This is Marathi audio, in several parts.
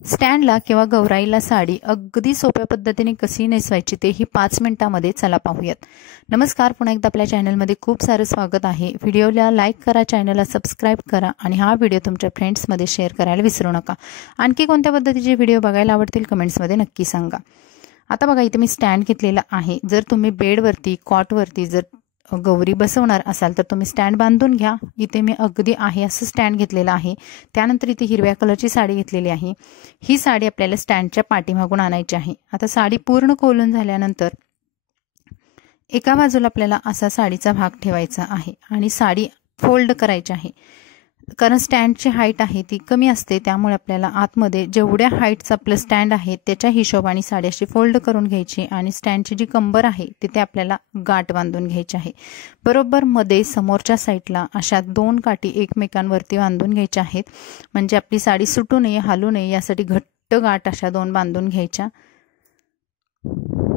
स्टँडला किंवा गौराईला साडी अगदी सोप्या पद्धतीने कशी नेसवायची तेही 5 मिनिटांमध्ये चला पाहूयात। नमस्कार, पुन्हा एकदा आपल्या चॅनलमध्ये खूप सारं स्वागत आहे। व्हिडिओला लाईक करा, चॅनलला सबस्क्राईब करा आणि हा व्हिडिओ तुमच्या फ्रेंड्समध्ये शेअर करायला विसरू नका। आणखी कोणत्या पद्धतीचे व्हिडिओ बघायला आवडतील कमेंट्समध्ये नक्की सांगा। आता बघा, इथे मी स्टँड घेतलेला आहे। जर तुम्ही बेडवरती कॉटवरती जर गौरी बसवणार असाल तर तुम्ही स्टँड बांधून घ्या। इथे मी अगदी आहे असं स्टँड घेतलेला आहे। त्यानंतर इथे हिरव्या कलरची साडी घेतलेली आहे। ही साडी आपल्याला स्टँडच्या पाठीमागून आणायची आहे। आता साडी पूर्ण खोलून झाल्यानंतर एका बाजूला आपल्याला असा साडीचा भाग ठेवायचा आहे आणि साडी फोल्ड करायची आहे। कारण स्टँडची हाईट आहे ती कमी असते, त्यामुळे आपल्याला आतमध्ये जेवढ्या हाईटचं आपलं स्टँड आहे त्याच्या हिशोबाने साडी अशी फोल्ड करून घ्यायची आणि स्टँडची जी कंबर आहे तिथे आपल्याला गाठ बांधून घ्यायची आहे। बरोबर मध्ये समोरच्या साईडला अशा 2 काठी एकमेकांवरती बांधून घ्यायच्या आहेत, म्हणजे आपली साडी सुटू नये, हालू नये यासाठी घट्ट गाठ अशा 2 बांधून घ्यायच्या।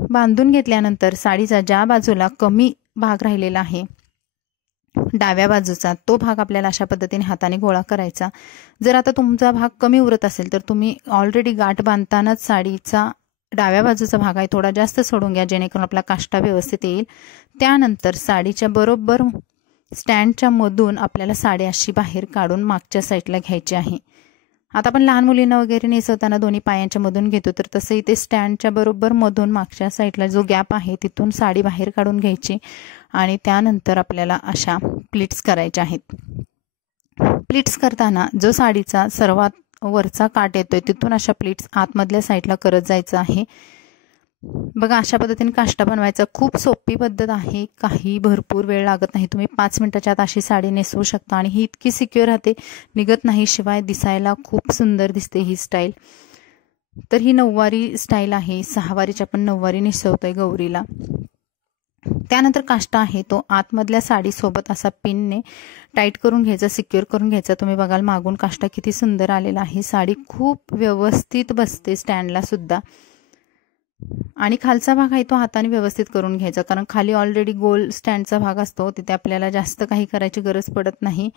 बांधून घेतल्यानंतर साडीचा ज्या बाजूला कमी भाग राहिलेला आहे डाव्या बाजूचा तो भाग आपल्याला अशा पद्धतीने हाताने गोळा करायचा। जर आता तुमचा भाग कमी उरत असेल तर तुम्ही ऑलरेडी गाठ बांधतानाच साडीचा डाव्या बाजूचा भाग आहे थोडा जास्त सोडून घ्या, जेणेकरून आपला काष्टा व्यवस्थित येईल। त्यानंतर साडीच्या बरोबर स्टँडच्या मधून आपल्याला साडी अशी बाहेर काढून मागच्या साईडला घ्यायची आहे। आता आपण लहान मुलींना वगैरे नेसवताना दोन्ही पायांच्या मधून घेतो, तर तसं इथे स्टँडच्या बरोबर मधून मागच्या साईडला जो गॅप आहे तिथून साडी बाहेर काढून घ्यायची आणि त्यानंतर आपल्याला अशा प्लीट्स करायच्या आहेत। प्लीट्स करताना जो साडीचा सर्वात वरचा काठ येतोय तिथून अशा प्लीट्स आतमधल्या साईडला करत जायचं आहे। बघा, अशा पद्धतीने काष्टा बनवायचा। खूप सोपी पद्धत आहे, काही भरपूर वेळ लागत नाही। तुम्ही 5 मिनिटाच्या आत अशी साडी नेसवू शकता आणि ही इतकी सिक्युअर राहते, निघत नाही, शिवाय दिसायला खूप सुंदर दिसते ही स्टाईल। तर ही नऊवारी स्टाईल आहे, 6 वारीची आपण नऊवारी नेसवतोय गौरीला। त्यानंतर काष्टा आहे तो आतमधल्या साडीसोबत असा पिनने टाईट करून घ्यायचा, सिक्युअर करून घ्यायचा। तुम्ही बघाल मागून काष्टा किती सुंदर आलेला आहे। साडी खूप व्यवस्थित बसते स्टँडला सुद्धा। आणि खालचा भाग आहे तो हाताने व्यवस्थित करून घ्यायचा, कारण खाली ऑलरेडी गोल स्टँडचा भाग असतो, तिथे आपल्याला जास्त काही करायची गरज पडत नाही।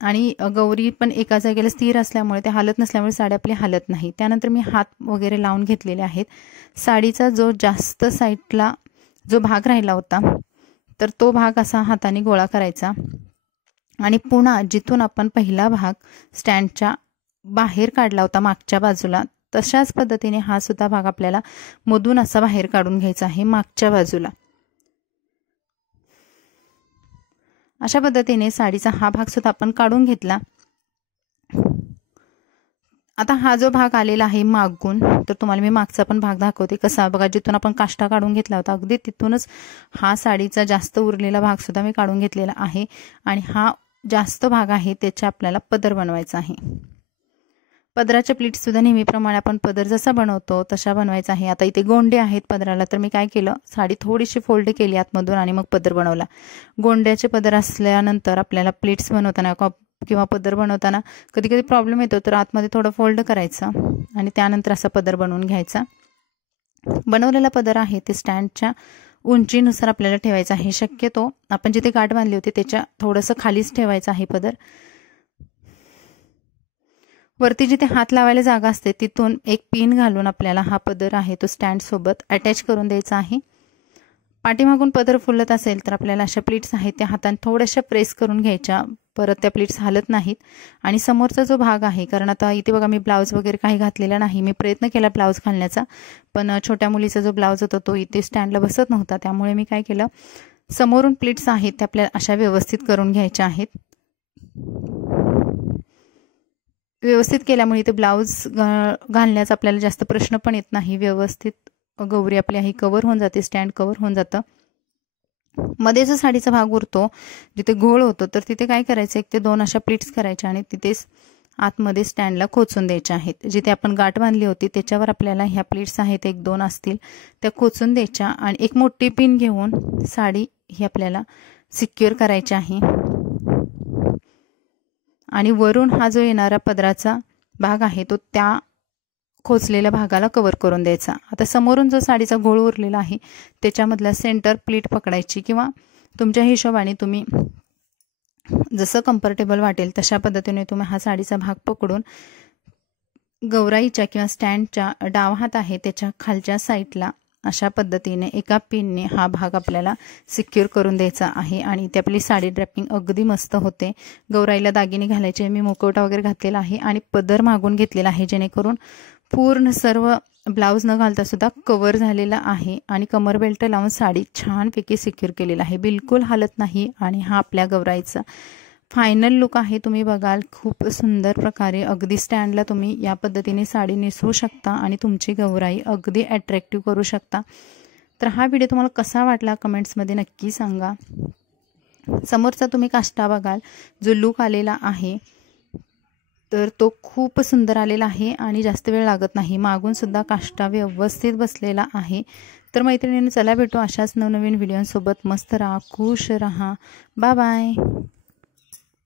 आणि गौरी पण एका जागेला स्थिर असल्यामुळे ते हालत नसल्यामुळे साडी आपली हालत नाही। त्यानंतर मी हात वगैरे लावून घेतलेले आहेत। साडीचा जो जास्त साईडला जो भाग राहिला होता तर तो भाग असा हाताने गोळा करायचा आणि पुन्हा जिथून आपण पहिला भाग स्टँडच्या बाहेर काढला होता मागच्या बाजूला, तशाच पद्धतीने हा सुद्धा भाग आपल्याला मधून असा बाहेर काढून घ्यायचा आहे मागच्या बाजूला। अशा पद्धतीने साडीचा हा भाग सुद्धा आपण काढून घेतला। आता हा जो भाग आलेला आहे मागून, तर तुम्हाला मी मागचा पण भाग दाखवते कसा। बघा, जिथून आपण काष्टा काढून घेतला होता अगदी तिथूनच हा साडीचा जास्त उरलेला भाग सुद्धा मी काढून घेतलेला आहे आणि हा जास्त भाग आहे त्याच्या आपल्याला पदर बनवायचा आहे। पदराच्या प्लीट सुद्धा नेहमीप्रमाणे आपण पदर जसा बनवतो तशा बनवायचा आहे। आता इथे गोंडे आहेत पदराला, तर मी काय केलं, साडी थोडीशी फोल्ड केली आतमधून आणि मग पदर बनवला। गोंड्याचे पदर असल्यानंतर आपल्याला प्लीट्स बनवताना किंवा पदर बनवताना कधी कधी प्रॉब्लेम येतो, तर आतमध्ये थोडं फोल्ड करायचं आणि त्यानंतर असा पदर बनवून घ्यायचा। बनवलेला पदर आहे ते स्टँडच्या उंचीनुसार आपल्याला ठेवायचा आहे। शक्यतो आपण जिथे गाठ बांधली होती त्याच्या थोडंसं खालीच ठेवायचं आहे पदर। वरती जिथे हात लावायला जागा असते तिथून एक पिन घालून आपल्याला हा पदर आहे तो स्टँड सोबत अटॅच करून द्यायचा आहे। पाठीमागून पदर फुलत असेल तर आपल्याला अशा प्लीट्स आहेत त्या हाताने थोड्याशा प्रेस करून घ्यायच्या, परत त्या प्लीट्स हालत नाहीत। आणि समोरचा जो भाग आहे, कारण आता इथे बघा मी ब्लाऊज वगैरे काही घातलेला नाही, मी प्रयत्न केला ब्लाऊज घालण्याचा, पण छोट्या मुलीचा जो ब्लाऊज होता तो इथे स्टँडला बसत नव्हता, त्यामुळे मी काय केलं, समोरून प्लीट्स आहेत त्या आपल्याला अशा व्यवस्थित करून घ्यायच्या आहेत। व्यवस्थित केल्यामुळे इथे ब्लाऊज घालण्याचा आपल्याला जास्त प्रश्न पण येत नाही। व्यवस्थित गौरी आपली ही कव्हर होऊन जाते, स्टँड कव्हर होऊन जातं। मध्ये जो साडीचा भाग उरतो जिथे घोळ होतो, तर तिथे काय करायचं, 1 ते 2 अशा प्लीट्स करायच्या आणि तिथेच आतमध्ये स्टँडला खोचून द्यायच्या आहेत। जिथे आपण गाठ बांधली होती त्याच्यावर आपल्याला ह्या प्लीट्स आहेत 1-2 असतील त्या खोचून द्यायच्या आणि एक मोठी पिन घेऊन साडी ही आपल्याला सिक्युअर करायची आहे। आणि वरून हा जो येणारा पदराचा भाग आहे तो त्या खोचलेल्या भागाला कव्हर करून द्यायचा। आता समोरून जो साडीचा घोळ उरलेला आहे त्याच्यामधला सेंटर प्लीट पकडायची किंवा तुमच्या हिशोबाने तुम्ही जसं कम्फर्टेबल वाटेल तशा पद्धतीने तुम्ही हा साडीचा भाग पकडून गौराईच्या किंवा स्टँडच्या डावा हात आहे त्याच्या खालच्या साईडला अशा पद्धतीने एका पिनने हा भाग आपल्याला सिक्युअर करून द्यायचा आहे आणि इथे आपली साडी ड्रॅपिंग अगदी मस्त होते। गौराईला दागिने घालायचे, मी मुखवटा वगैरे घातलेला आहे आणि पदर मागून घेतलेला आहे, जेणेकरून पूर्ण सर्व ब्लाऊज न घालता सुद्धा कव्हर झालेला आहे आणि कमर बेल्ट लावून साडी छानपैकी सिक्युअर केलेला आहे, बिलकुल हालत नाही। आणि हा आपल्या गौराईचा फायनल लुक आहे, तुम्ही बघाल खूप सुंदर प्रकारे अगदी स्टँडला तुम्ही या पद्धतीने साडी नेसवू शकता आणि तुमची गौराई अगदी अट्रॅक्टिव्ह करू शकता। तर हा व्हिडिओ तुम्हाला कसा वाटला कमेंट्समध्ये नक्की सांगा। समोरचा तुम्ही काष्टा बघाल जो लुक आलेला आहे तर तो खूप सुंदर आलेला आहे आणि जास्त वेळ लागत नाही, मागून सुद्धा काष्टा व्यवस्थित बसलेला आहे। तर मैत्रिणींनो चला भेटू अशाच नवनवीन व्हिडिओसोबत, मस्त राहा, खुश राहा, बाय बाय।